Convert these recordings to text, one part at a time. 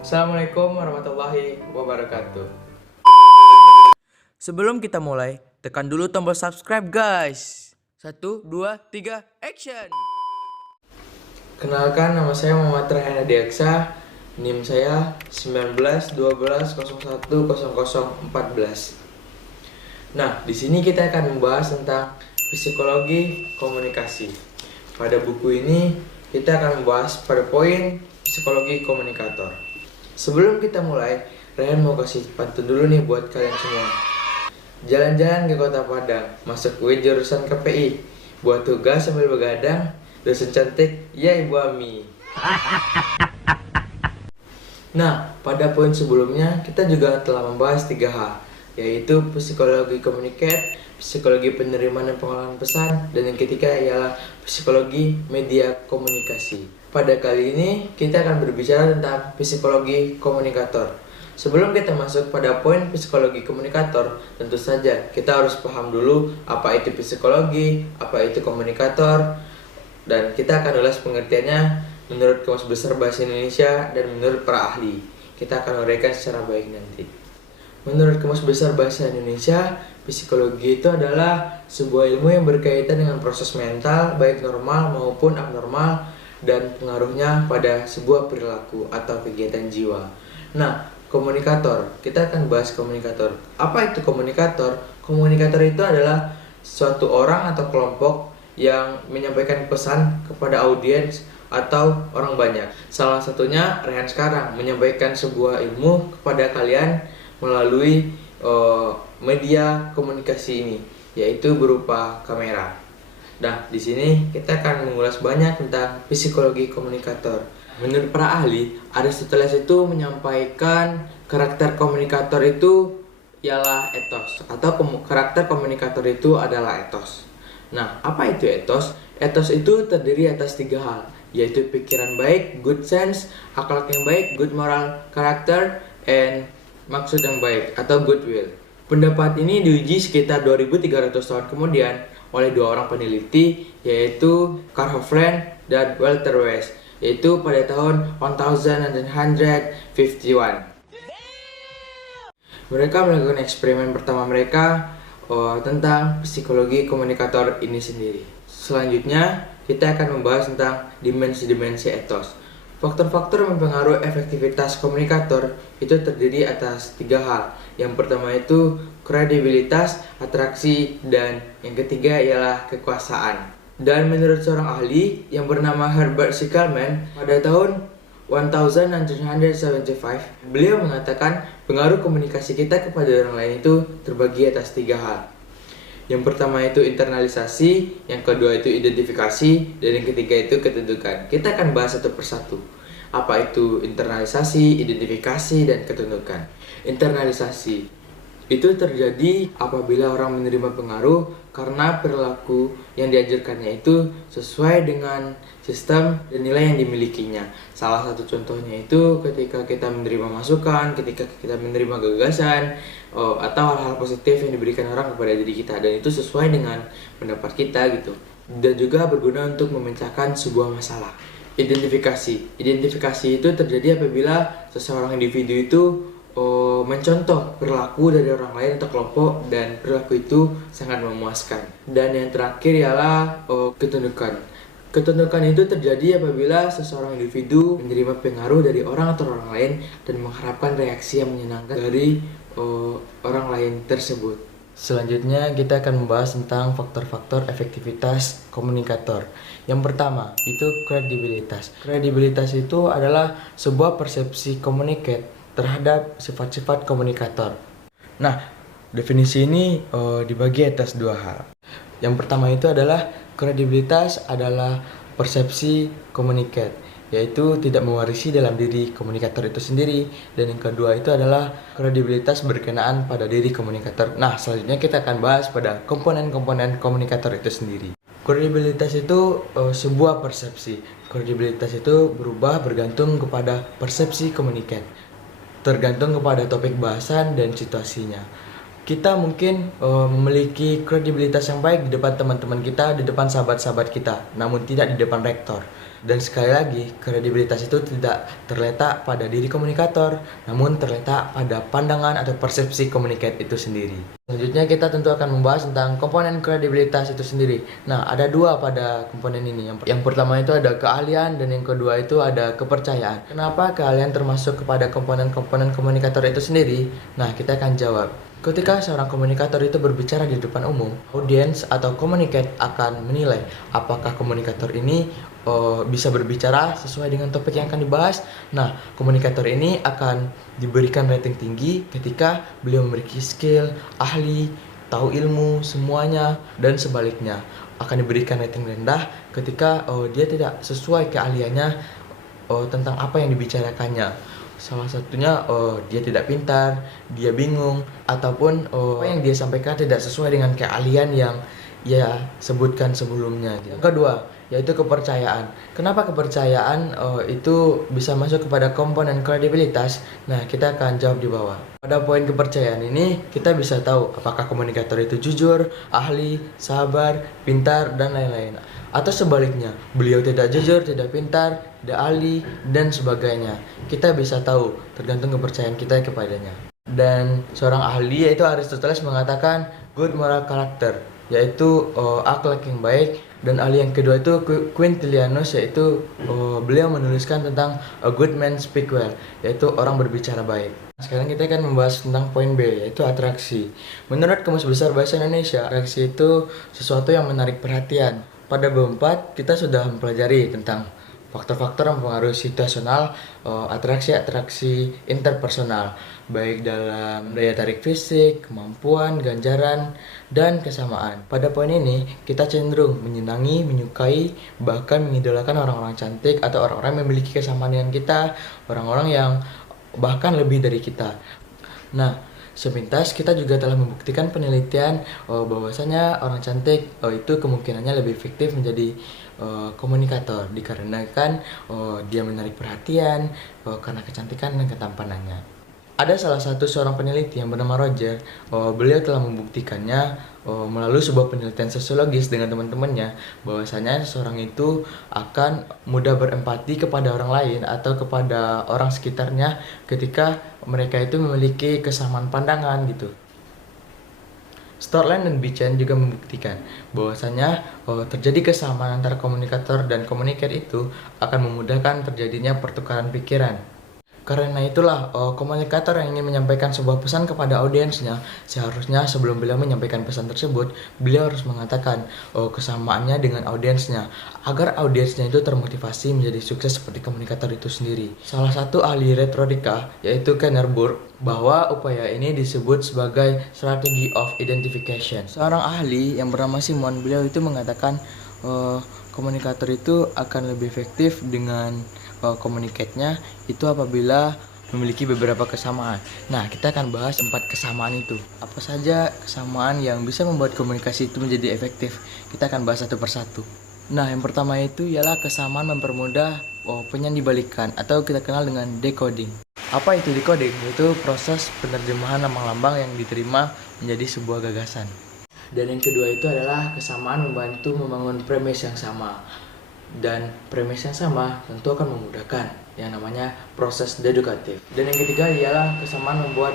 Assalamualaikum warahmatullahi wabarakatuh. Sebelum kita mulai, tekan dulu tombol subscribe guys. 1, 2, 3, action! Kenalkan, nama saya Muhammad Rayhan Adiaksa. NIM saya 1912010014. Nah, di sini kita akan membahas tentang psikologi komunikasi. Pada buku ini kita akan membahas pada poin psikologi komunikator. Sebelum kita mulai, Rayhan mau kasih pantun dulu nih buat kalian semua. Jalan-jalan ke kota Padang, masuk UI jurusan KPI, buat tugas sambil begadang, dosen cantik, ya Ibu Ami. Nah, pada poin sebelumnya kita juga telah membahas 3 hal, yaitu psikologi communicate, psikologi penerimaan dan pengolahan pesan, dan yang ketiga ialah psikologi media komunikasi. Pada kali ini kita akan berbicara tentang psikologi komunikator. Sebelum kita masuk pada poin psikologi komunikator, tentu saja kita harus paham dulu apa itu psikologi, apa itu komunikator, dan kita akan ulas pengertiannya menurut Kamus Besar Bahasa Indonesia dan menurut para ahli. Kita akan uraikan secara baik nanti. Menurut Kamus Besar Bahasa Indonesia, psikologi itu adalah sebuah ilmu yang berkaitan dengan proses mental, baik normal maupun abnormal, dan pengaruhnya pada sebuah perilaku atau kegiatan jiwa. Nah, komunikator, kita akan bahas komunikator. Apa itu komunikator? Komunikator itu adalah suatu orang atau kelompok yang menyampaikan pesan kepada audiens atau orang banyak. Salah satunya Rayhan sekarang menyampaikan sebuah ilmu kepada kalian melalui media komunikasi ini, yaitu berupa kamera. Nah, di sini kita akan mengulas banyak tentang psikologi komunikator. Menurut para ahli, Aristoteles itu menyampaikan karakter komunikator itu ialah etos, atau karakter komunikator itu adalah etos. Nah, apa itu etos? Etos itu terdiri atas 3 hal, yaitu pikiran baik, good sense, akhlak yang baik, good moral character, and maksud yang baik atau goodwill. Pendapat ini diuji sekitar 2300 tahun kemudian oleh 2 orang peneliti, yaitu Carl Hoffland dan Walter West, yaitu pada tahun 1951. Mereka melakukan eksperimen pertama mereka tentang psikologi komunikator ini sendiri. Selanjutnya, kita akan membahas tentang dimensi-dimensi etos. Faktor-faktor yang mempengaruhi efektivitas komunikator itu terdiri atas 3 hal. Yang pertama itu kredibilitas, atraksi, dan yang ketiga ialah kekuasaan. Dan menurut seorang ahli yang bernama Herbert C. Kalman, pada tahun 1975, beliau mengatakan pengaruh komunikasi kita kepada orang lain itu terbagi atas 3 hal. Yang pertama itu internalisasi, yang kedua itu identifikasi, dan yang ketiga itu ketundukan. Kita akan bahas satu persatu. Apa itu internalisasi, identifikasi, dan ketundukan? Internalisasi itu terjadi apabila orang menerima pengaruh karena perilaku yang diajarkannya itu sesuai dengan sistem dan nilai yang dimilikinya. Salah satu contohnya itu ketika kita menerima masukan, ketika kita menerima gagasan, atau hal-hal positif yang diberikan orang kepada diri kita, dan itu sesuai dengan pendapat kita gitu. Dan juga berguna untuk memecahkan sebuah masalah. Identifikasi itu terjadi apabila seseorang individu itu mencontoh perilaku dari orang lain atau kelompok, dan perilaku itu sangat memuaskan. Dan yang terakhir ialah ketundukan. Ketundukan itu terjadi apabila seseorang individu menerima pengaruh dari orang atau orang lain dan mengharapkan reaksi yang menyenangkan dari orang lain tersebut. Selanjutnya kita akan membahas tentang faktor-faktor efektivitas komunikator. Yang pertama itu kredibilitas. Kredibilitas itu adalah sebuah persepsi komunikat terhadap sifat-sifat komunikator. Nah, definisi ini dibagi atas 2 hal. Yang pertama itu adalah kredibilitas adalah persepsi komunikat, yaitu tidak mewarisi dalam diri komunikator itu sendiri. Dan yang kedua itu adalah kredibilitas berkenaan pada diri komunikator. Nah, selanjutnya kita akan bahas pada komponen-komponen komunikator itu sendiri. Kredibilitas itu sebuah persepsi. Kredibilitas itu berubah bergantung kepada persepsi komunikat, tergantung kepada topik bahasan dan situasinya. Kita mungkin memiliki kredibilitas yang baik di depan teman-teman kita, di depan sahabat-sahabat kita, namun tidak di depan rektor. Dan sekali lagi, kredibilitas itu tidak terletak pada diri komunikator, namun terletak pada pandangan atau persepsi komunikat itu sendiri. Selanjutnya kita tentu akan membahas tentang komponen kredibilitas itu sendiri. Nah, ada dua pada komponen ini. Yang pertama itu ada keahlian dan yang kedua itu ada kepercayaan. Kenapa keahlian termasuk kepada komponen-komponen komunikator itu sendiri? Nah, kita akan jawab. Ketika seorang komunikator itu berbicara di depan umum, audiens atau komunikat akan menilai apakah komunikator ini bisa berbicara sesuai dengan topik yang akan dibahas. Nah, komunikator ini akan diberikan rating tinggi ketika beliau memiliki skill, ahli, tahu ilmu semuanya, dan sebaliknya akan diberikan rating rendah ketika dia tidak sesuai keahliannya tentang apa yang dibicarakannya. Salah satunya dia tidak pintar, dia bingung, ataupun apa yang dia sampaikan tidak sesuai dengan keahlian yang ia sebutkan sebelumnya. Yang kedua, yaitu kepercayaan. Kenapa kepercayaan itu bisa masuk kepada komponen kredibilitas? Nah, kita akan jawab di bawah. Pada poin kepercayaan ini, kita bisa tahu apakah komunikator itu jujur, ahli, sabar, pintar, dan lain-lain. Atau sebaliknya, beliau tidak jujur, tidak pintar, tidak ahli, dan sebagainya. Kita bisa tahu, tergantung kepercayaan kita kepadanya. Dan seorang ahli yaitu Aristoteles mengatakan good moral character, yaitu akhlak yang baik. Dan ahli yang kedua itu Quintilianus, yaitu beliau menuliskan tentang a good man speak well, yaitu orang berbicara baik. Sekarang kita akan membahas tentang poin B, yaitu atraksi. Menurut Kamus Besar Bahasa Indonesia, atraksi itu sesuatu yang menarik perhatian. Pada bab 4 kita sudah mempelajari tentang faktor-faktor yang mempengaruhi situasional, atraksi interpersonal, baik dalam daya tarik fisik, kemampuan, ganjaran, dan kesamaan. Pada poin ini, kita cenderung menyenangi, menyukai, bahkan mengidolakan orang-orang cantik atau orang-orang yang memiliki kesamaan dengan kita, orang-orang yang bahkan lebih dari kita. Nah, sepintas kita juga telah membuktikan penelitian bahwasanya orang cantik itu kemungkinannya lebih efektif menjadi komunikator dikarenakan dia menarik perhatian karena kecantikan dan ketampanannya. Ada salah satu seorang peneliti yang bernama Roger, beliau telah membuktikannya melalui sebuah penelitian sosiologis dengan teman-temannya bahwasanya seseorang itu akan mudah berempati kepada orang lain atau kepada orang sekitarnya ketika mereka itu memiliki kesamaan pandangan gitu. Storland dan Bichen juga membuktikan bahwasanya terjadi kesamaan antara komunikator dan komunikat itu akan memudahkan terjadinya pertukaran pikiran. Karena itulah komunikator yang ingin menyampaikan sebuah pesan kepada audiensnya, seharusnya sebelum beliau menyampaikan pesan tersebut, beliau harus mengatakan kesamaannya dengan audiensnya agar audiensnya itu termotivasi menjadi sukses seperti komunikator itu sendiri. Salah satu ahli retorika yaitu Kennerburg bahwa upaya ini disebut sebagai strategy of identification. Seorang ahli yang bernama Simon, beliau itu mengatakan komunikator itu akan lebih efektif dengan komunikatnya itu apabila memiliki beberapa kesamaan. Nah, kita akan bahas 4 kesamaan itu. Apa saja kesamaan yang bisa membuat komunikasi itu menjadi efektif? Kita akan bahas satu persatu. Nah, yang pertama itu ialah kesamaan mempermudah penyandibalikan atau kita kenal dengan decoding. Apa itu decoding? Itu proses penerjemahan lambang-lambang yang diterima menjadi sebuah gagasan. Dan yang kedua itu adalah kesamaan membantu membangun premis yang sama. Dan premis yang sama tentu akan memudahkan yang namanya proses dedukatif. Dan yang ketiga ialah kesamaan membuat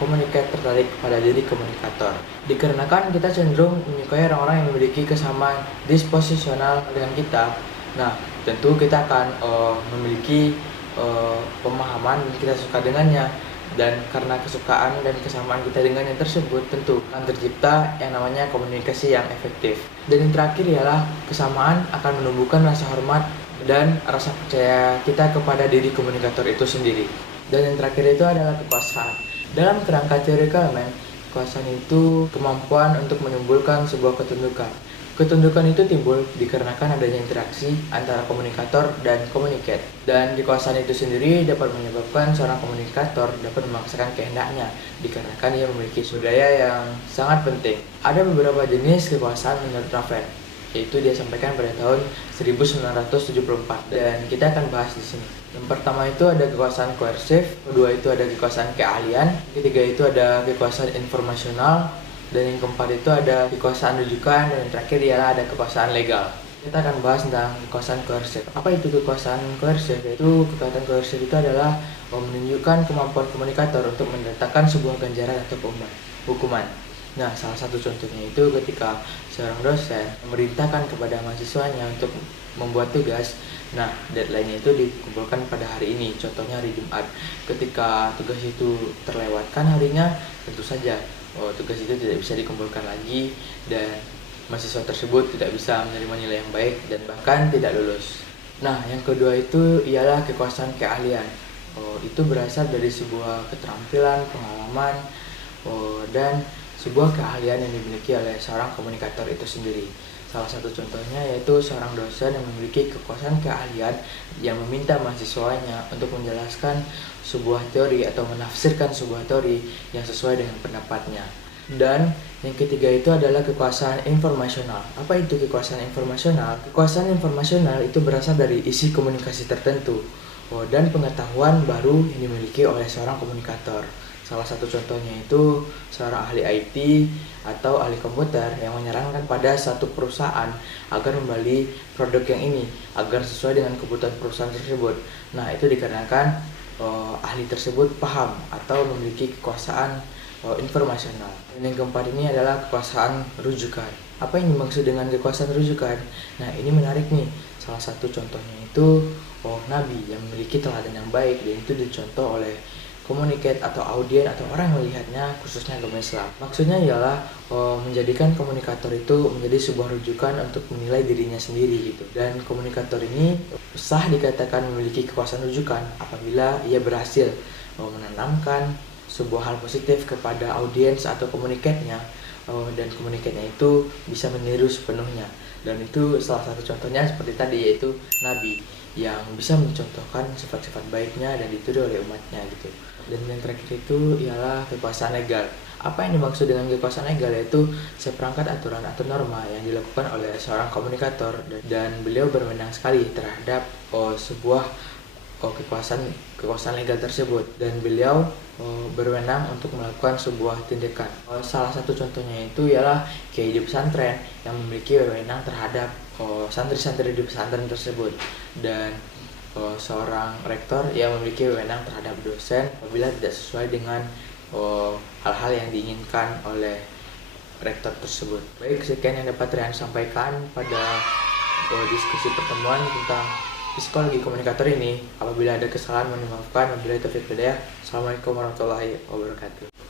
komunikat tertarik pada diri komunikator. Dikarenakan kita cenderung menyukai orang-orang yang memiliki kesamaan disposisional dengan kita. Nah, tentu kita akan memiliki pemahaman dan kita suka dengannya. Dan karena kesukaan dan kesamaan kita dengan yang tersebut, tentu akan tercipta yang namanya komunikasi yang efektif. Dan yang terakhir ialah kesamaan akan menumbuhkan rasa hormat dan rasa percaya kita kepada diri komunikator itu sendiri. Dan yang terakhir itu adalah kekuasaan. Dalam kerangka teori Kahneman, kekuasaan itu kemampuan untuk menimbulkan sebuah ketundukan. Ketundukan itu timbul dikarenakan adanya interaksi antara komunikator dan komunikat. Dan kekuasaan itu sendiri dapat menyebabkan seorang komunikator dapat memaksakan kehendaknya dikarenakan ia memiliki budaya yang sangat penting. Ada beberapa jenis kekuasaan menurut Raven, yaitu dia sampaikan pada tahun 1974 dan kita akan bahas di sini. Yang pertama itu ada kekuasaan koersif, kedua itu ada kekuasaan keahlian, ketiga itu ada kekuasaan informasional, dan yang keempat itu ada kekuasaan rujukan, dan yang terakhir ialah ada kekuasaan legal. Kita akan bahas tentang kekuasaan koersif. Apa itu kekuasaan koersif? Yaitu kekuatan koersif itu adalah menunjukkan kemampuan komunikator untuk mendatangkan sebuah ganjaran atau hukuman. Nah, salah satu contohnya itu ketika seorang dosen memerintahkan kepada mahasiswanya untuk membuat tugas. Nah, deadline-nya itu dikumpulkan pada hari ini, contohnya hari Jumat. Ketika tugas itu terlewatkan harinya, tentu saja tugas itu tidak bisa dikumpulkan lagi dan mahasiswa tersebut tidak bisa menerima nilai yang baik dan bahkan tidak lulus. Nah, yang kedua itu ialah kekuasaan keahlian. Itu berasal dari sebuah keterampilan, pengalaman, dan sebuah keahlian yang dimiliki oleh seorang komunikator itu sendiri. Salah satu contohnya yaitu seorang dosen yang memiliki kekuasaan keahlian yang meminta mahasiswanya untuk menjelaskan sebuah teori atau menafsirkan sebuah teori yang sesuai dengan pendapatnya. Dan yang ketiga itu adalah kekuasaan informasional. Apa itu kekuasaan informasional? Kekuasaan informasional itu berasal dari isi komunikasi tertentu dan pengetahuan baru yang dimiliki oleh seorang komunikator. Salah satu contohnya itu seorang ahli IT atau ahli komputer yang menyarankan pada satu perusahaan agar membeli produk yang ini agar sesuai dengan kebutuhan perusahaan tersebut. Nah, itu dikarenakan ahli tersebut paham atau memiliki kekuasaan informasional. Dan yang keempat ini adalah kekuasaan rujukan. Apa yang dimaksud dengan kekuasaan rujukan? Nah, ini menarik nih. Salah satu contohnya itu Nabi yang memiliki teladan yang baik dan itu dicontoh oleh komunikat atau audien atau orang yang melihatnya khususnya agama Islam. Maksudnya ialah menjadikan komunikator itu menjadi sebuah rujukan untuk menilai dirinya sendiri gitu. Dan komunikator ini sah dikatakan memiliki kekuasaan rujukan apabila ia berhasil menanamkan sebuah hal positif kepada audiens atau komunikatnya dan komunikatnya itu bisa meniru sepenuhnya. Dan itu salah satu contohnya seperti tadi yaitu Nabi yang bisa mencontohkan sifat-sifat baiknya dan ditiru oleh umatnya gitu. Dan yang terakhir itu ialah kekuasaan legal. Apa yang dimaksud dengan kekuasaan legal yaitu seperangkat aturan atau norma yang dilakukan oleh seorang komunikator dan beliau berwenang sekali terhadap sebuah kekuasaan legal tersebut dan beliau berwenang untuk melakukan sebuah tindakan. Salah satu contohnya itu ialah kiai di pesantren yang memiliki wewenang terhadap santri-santri di pesantren tersebut dan seorang rektor yang memiliki wewenang terhadap dosen apabila tidak sesuai dengan hal-hal yang diinginkan oleh rektor tersebut. Baik, sekian yang dapat Rian sampaikan pada diskusi pertemuan tentang psikologi komunikator ini. Apabila ada kesalahan mohon dimaafkan. Wabillahi taufiq wal hidayah. Assalamualaikum warahmatullahi wabarakatuh.